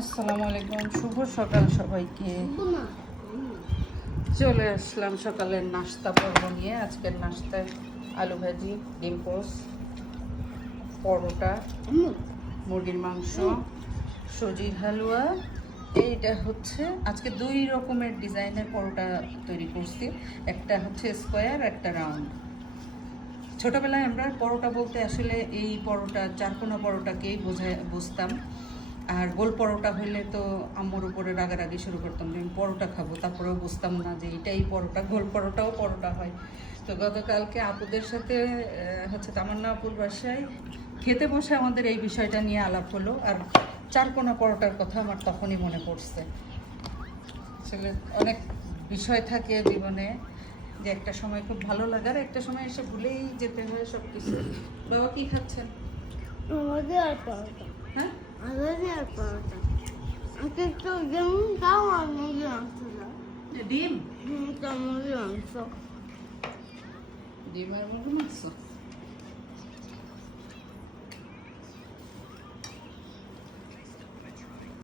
আসসালামু আলাইকুম, শুভ সকাল সবাইকে। চলে আসলাম সকালের নাস্তা পর্ব নিয়ে। আজকের নাস্তায় আলু ভাজি, ডিম পোস্ট, পরোটা, মুরগির মাংস, সজির হালুয়া। এইটা হচ্ছে আজকে দুই রকমের ডিজাইনের পরোটা তৈরি করছি, একটা হচ্ছে স্কোয়ার, একটা রাউন্ড। ছোটবেলায় আমরা পরোটা বলতে আসলে এই পরোটা, চারকোনা পরোটাকেই বুঝতাম। আর গোল পরোটা হইলে তো আম্মুর উপরে রাগারাগি শুরু করতাম যে আমি পরোটা খাবো, তারপরেও বুঝতাম না যে এটাই পরোটা, গোল পরোটাও পরোটা হয়। তো গতকালকে আপুদের সাথে হচ্ছে তামান্না আপুর বাসায় খেতে বসে আমাদের এই বিষয়টা নিয়ে আলাপ হলো, আর চারকোনা পরোটার কথা আমার তখনই মনে পড়ছে। আসলে অনেক বিষয় থাকে জীবনে, যে একটা সময় খুব ভালো লাগে আর একটা সময় এসে ভুলেই যেতে হয় সব কিছু। বাবা কি খাচ্ছেন? হ্যাঁ, ডিম। ডিম আর মুরগি মাংস।